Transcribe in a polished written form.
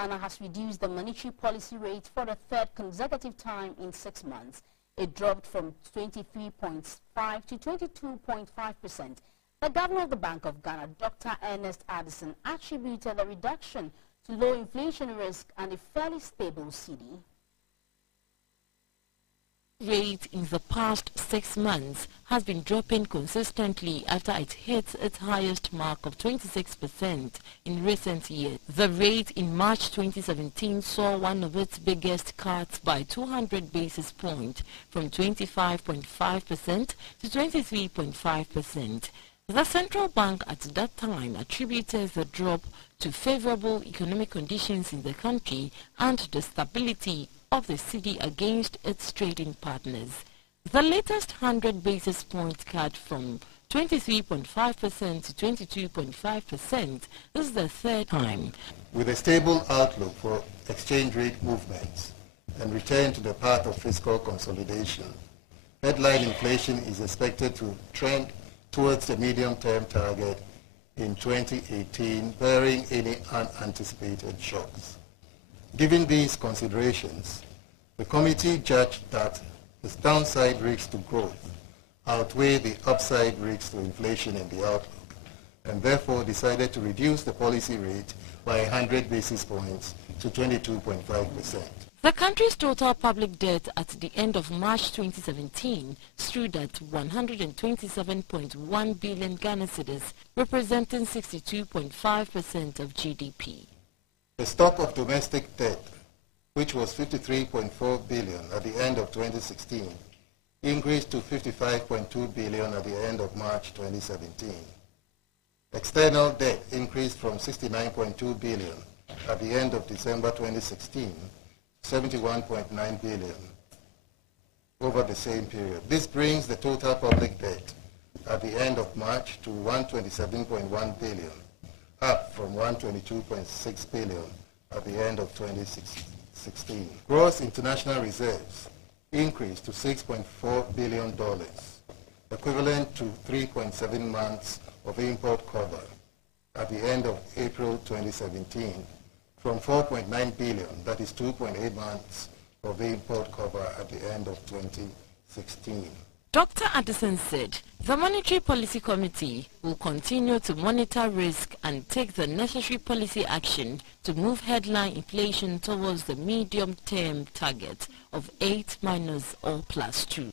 Ghana has reduced the monetary policy rate for the third consecutive time in 6 months. It dropped from 23.5 to 22.5%. The governor of the Bank of Ghana, Dr. Ernest Addison, attributed the reduction to low inflation risk and a fairly stable cedi. Rate in the past 6 months has been dropping consistently after it hit its highest mark of 26% in recent years. The rate in March 2017 saw one of its biggest cuts by 200 basis points from 25.5% to 23.5%. The central bank at that time attributed the drop to favorable economic conditions in the country and the stability of the cedi against its trading partners. The latest 100 basis points cut from 23.5% to 22.5% is the third time. With a stable outlook for exchange rate movements and return to the path of fiscal consolidation, headline inflation is expected to trend towards the medium-term target in 2018, barring any unanticipated shocks. Given these considerations, the committee judged that the downside risks to growth outweigh the upside risks to inflation in the outlook, and therefore decided to reduce the policy rate by 100 basis points to 22.5%. The country's total public debt at the end of March 2017 stood at 127.1 billion Ghana cedis, representing 62.5% of GDP. The stock of domestic debt, which was 53.4 billion at the end of 2016, increased to 55.2 billion at the end of March 2017. External debt increased from 69.2 billion at the end of December 2016 to 71.9 billion over the same period. This brings the total public debt at the end of March to 127.1 billion, up from 122.6 billion at the end of 2016. Gross international reserves increased to $6.4 billion, equivalent to 3.7 months of import cover at the end of April 2017, from 4.9 billion, that is 2.8 months of import cover at the end of 2016. Dr. Addison said the Monetary Policy Committee will continue to monitor risk and take the necessary policy action to move headline inflation towards the medium-term target of 8- or +2.